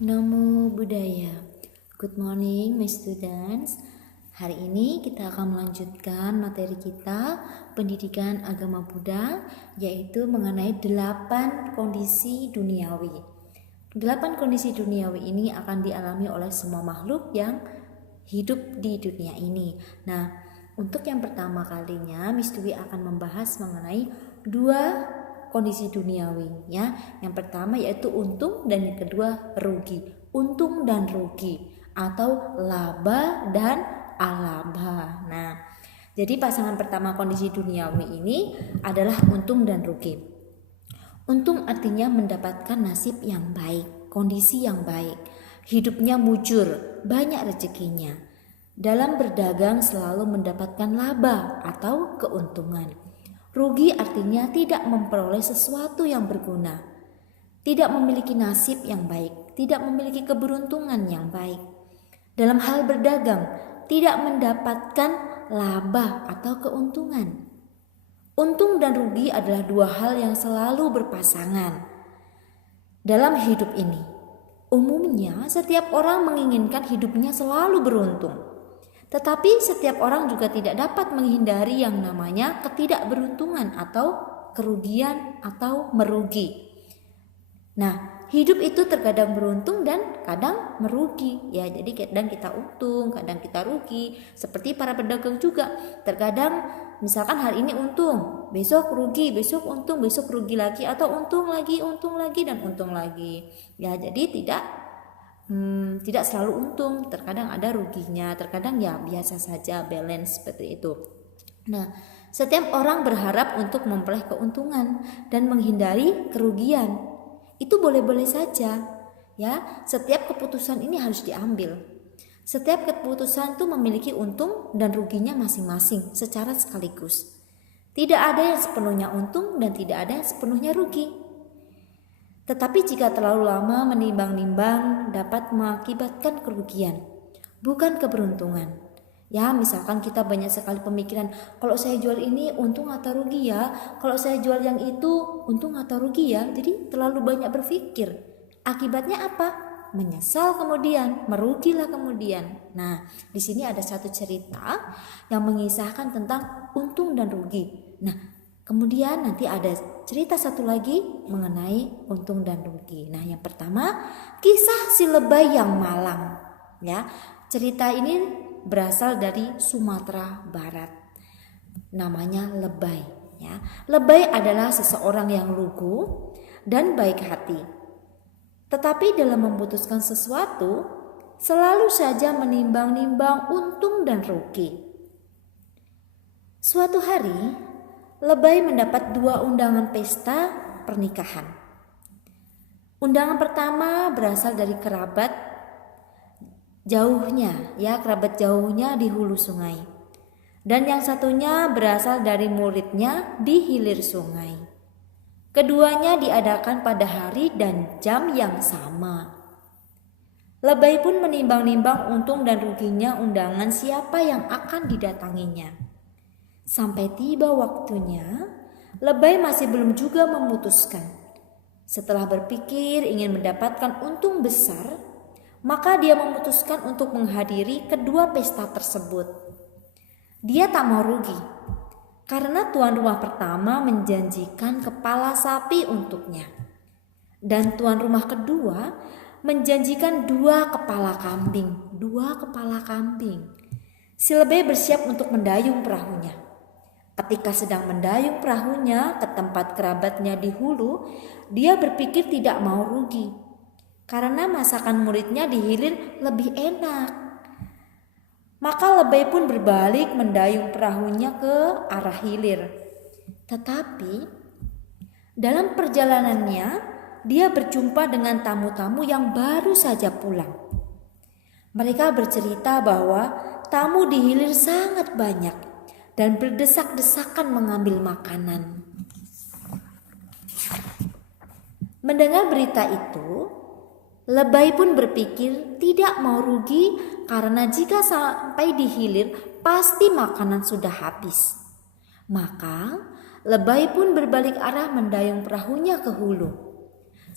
Namo Buddhaya. Good morning my students. Hari ini kita akan melanjutkan materi kita pendidikan agama Buddha, yaitu mengenai 8 kondisi duniawi. 8 kondisi duniawi ini akan dialami oleh semua makhluk yang hidup di dunia ini. Nah, untuk yang pertama kalinya Miss Dwi akan membahas mengenai 2 kondisi duniawi ya. Yang pertama yaitu untung dan yang kedua rugi. Untung dan rugi atau laba dan alaba. Nah, jadi pasangan pertama kondisi duniawi ini adalah untung dan rugi. Untung artinya mendapatkan nasib yang baik, kondisi yang baik, hidupnya mujur, banyak rezekinya. Dalam berdagang selalu mendapatkan laba atau keuntungan. Rugi artinya tidak memperoleh sesuatu yang berguna, tidak memiliki nasib yang baik, tidak memiliki keberuntungan yang baik. Dalam hal berdagang, tidak mendapatkan laba atau keuntungan. Untung dan rugi adalah 2 hal yang selalu berpasangan dalam hidup ini. Umumnya, setiap orang menginginkan hidupnya selalu beruntung. Tetapi setiap orang juga tidak dapat menghindari yang namanya ketidakberuntungan atau kerugian atau merugi. Nah, hidup itu terkadang beruntung dan kadang merugi. Ya, jadi kadang kita untung, kadang kita rugi. Seperti para pedagang juga. Terkadang misalkan hari ini untung, besok rugi, besok untung, besok rugi lagi, atau untung lagi dan untung lagi. Ya, jadi tidak selalu untung, terkadang ada ruginya, terkadang ya biasa saja, balance seperti itu. Nah, setiap orang berharap untuk memperoleh keuntungan dan menghindari kerugian. Itu boleh-boleh saja, ya. Setiap keputusan ini harus diambil. Setiap keputusan itu memiliki untung dan ruginya masing-masing secara sekaligus. Tidak ada yang sepenuhnya untung dan tidak ada yang sepenuhnya rugi. Tetapi jika terlalu lama menimbang-nimbang dapat mengakibatkan kerugian, bukan keberuntungan. Ya, misalkan kita banyak sekali pemikiran, kalau saya jual ini untung atau rugi ya, kalau saya jual yang itu untung atau rugi ya. Jadi terlalu banyak berpikir. Akibatnya apa? Menyesal kemudian, merugilah kemudian. Nah, di sini ada satu cerita yang mengisahkan tentang untung dan rugi. Nah, kemudian nanti ada cerita satu lagi mengenai untung dan rugi. Nah, yang pertama, kisah si lebay yang malang. Ya, cerita ini berasal dari Sumatera Barat. Namanya lebay. Ya, lebay adalah seseorang yang lugu dan baik hati. Tetapi dalam memutuskan sesuatu, selalu saja menimbang-nimbang untung dan rugi. Suatu hari, lebay mendapat 2 undangan pesta pernikahan. Undangan pertama berasal dari kerabat jauhnya di hulu sungai. Dan yang satunya berasal dari muridnya di hilir sungai. Keduanya diadakan pada hari dan jam yang sama. Lebay pun menimbang-nimbang untung dan ruginya undangan siapa yang akan didatanginya. Sampai tiba waktunya, lebay masih belum juga memutuskan. Setelah berpikir ingin mendapatkan untung besar, maka dia memutuskan untuk menghadiri kedua pesta tersebut. Dia tak mau rugi, karena tuan rumah pertama menjanjikan kepala sapi untuknya. Dan tuan rumah kedua menjanjikan 2 kepala kambing. Si lebay bersiap untuk mendayung perahunya. Ketika sedang mendayung perahunya ke tempat kerabatnya di hulu, dia berpikir tidak mau rugi. Karena masakan muridnya di hilir lebih enak. Maka lebay pun berbalik mendayung perahunya ke arah hilir. Tetapi dalam perjalanannya, dia berjumpa dengan tamu-tamu yang baru saja pulang. Mereka bercerita bahwa tamu di hilir sangat banyak dan berdesak-desakan mengambil makanan. Mendengar berita itu, lebay pun berpikir tidak mau rugi karena jika sampai di hilir pasti makanan sudah habis. Maka lebay pun berbalik arah mendayung perahunya ke hulu.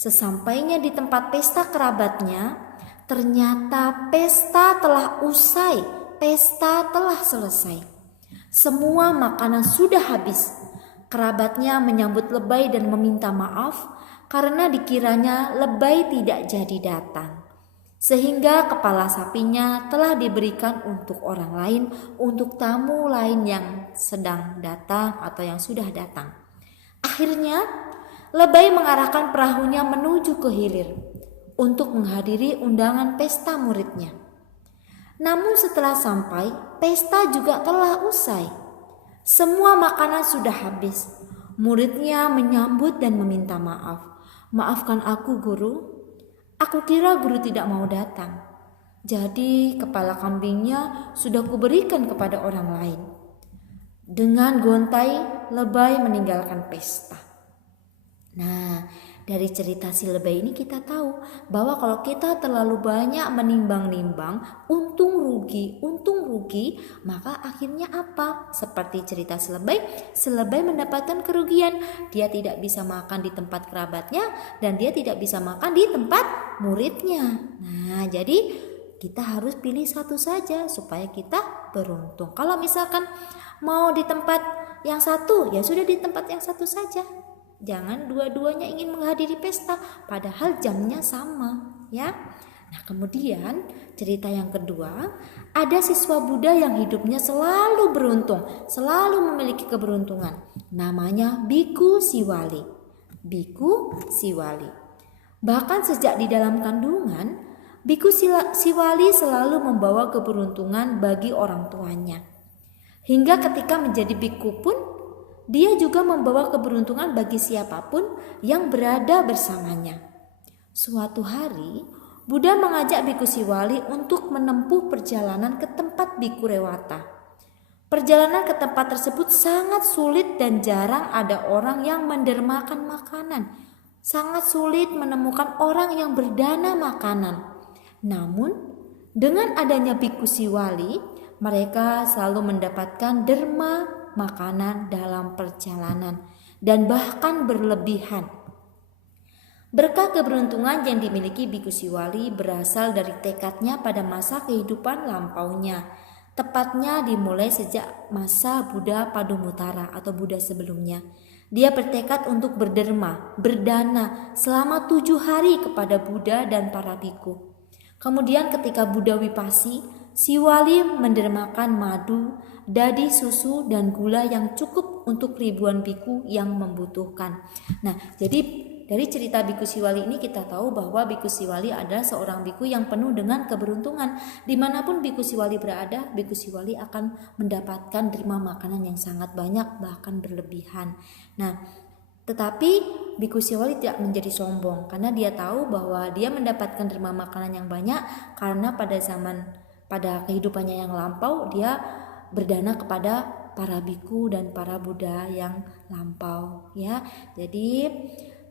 Sesampainya di tempat pesta kerabatnya, ternyata pesta telah usai, pesta telah selesai. Semua makanan sudah habis. Kerabatnya menyambut Lebay dan meminta maaf karena dikiranya Lebay tidak jadi datang. Sehingga kepala sapinya telah diberikan untuk orang lain, untuk tamu lain yang sedang datang atau yang sudah datang. Akhirnya Lebay mengarahkan perahunya menuju ke hilir untuk menghadiri undangan pesta muridnya. Namun setelah sampai, pesta juga telah usai. Semua makanan sudah habis. Muridnya menyambut dan meminta maaf. Maafkan aku, guru. Aku kira guru tidak mau datang. Jadi kepala kambingnya sudah kuberikan kepada orang lain. Dengan gontai, Lebay meninggalkan pesta. Nah, dari cerita si Lebay ini kita tahu bahwa kalau kita terlalu banyak menimbang-nimbang untung rugi, maka akhirnya apa? Seperti cerita si Lebay mendapatkan kerugian. Dia tidak bisa makan di tempat kerabatnya dan dia tidak bisa makan di tempat muridnya. Nah, jadi kita harus pilih satu saja supaya kita beruntung. Kalau misalkan mau di tempat yang satu, ya sudah di tempat yang satu saja. Jangan dua-duanya ingin menghadiri pesta padahal jamnya sama, ya. Nah, kemudian cerita yang kedua, ada siswa Buddha yang hidupnya selalu beruntung, selalu memiliki keberuntungan. Namanya Biku Siwali. Biku Siwali. Bahkan sejak di dalam kandungan, Biku Siwali selalu membawa keberuntungan bagi orang tuanya. Hingga ketika menjadi biku pun, dia juga membawa keberuntungan bagi siapapun yang berada bersamanya. Suatu hari, Buddha mengajak Biku Siwali untuk menempuh perjalanan ke tempat Biku Rewata. Perjalanan ke tempat tersebut sangat sulit dan jarang ada orang yang mendermakan makanan. Sangat sulit menemukan orang yang berdana makanan. Namun, dengan adanya Biku Siwali, mereka selalu mendapatkan derma makanan dalam perjalanan dan bahkan berlebihan. Berkah keberuntungan yang dimiliki Biku Siwali berasal dari tekadnya pada masa kehidupan lampaunya, tepatnya dimulai sejak masa Buddha Padumuttara atau Buddha sebelumnya. Dia bertekad untuk berderma, berdana selama 7 hari kepada Buddha dan para biku. Kemudian ketika Buddha Wipasi, Siwali mendermakan madu, dadi, susu, dan gula yang cukup untuk ribuan biku yang membutuhkan. Nah, jadi dari cerita Biku Siwali ini kita tahu bahwa Biku Siwali adalah seorang biku yang penuh dengan keberuntungan. Dimanapun Biku Siwali berada, Biku Siwali akan mendapatkan derma makanan yang sangat banyak, bahkan berlebihan. Nah, tetapi Biku Siwali tidak menjadi sombong karena dia tahu bahwa dia mendapatkan derma makanan yang banyak karena pada kehidupannya yang lampau dia berdana kepada para biku dan para Buddha yang lampau, ya. Jadi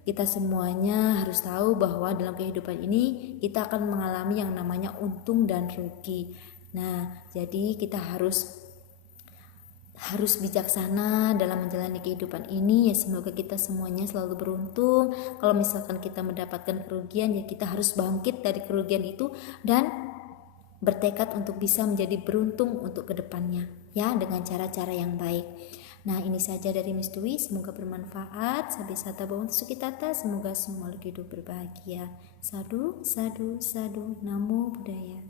kita semuanya harus tahu bahwa dalam kehidupan ini kita akan mengalami yang namanya untung dan rugi. Nah, jadi kita harus bijaksana dalam menjalani kehidupan ini, ya. Semoga kita semuanya selalu beruntung. Kalau misalkan kita mendapatkan kerugian, ya kita harus bangkit dari kerugian itu dan bertekad untuk bisa menjadi beruntung untuk kedepannya, ya, dengan cara-cara yang baik. Nah, ini saja dari Miss Dwi, semoga bermanfaat. Sabi sata bawang sukitata, semoga semua hidup berbahagia. Sadu, sadu, sadu, namo buddhaya.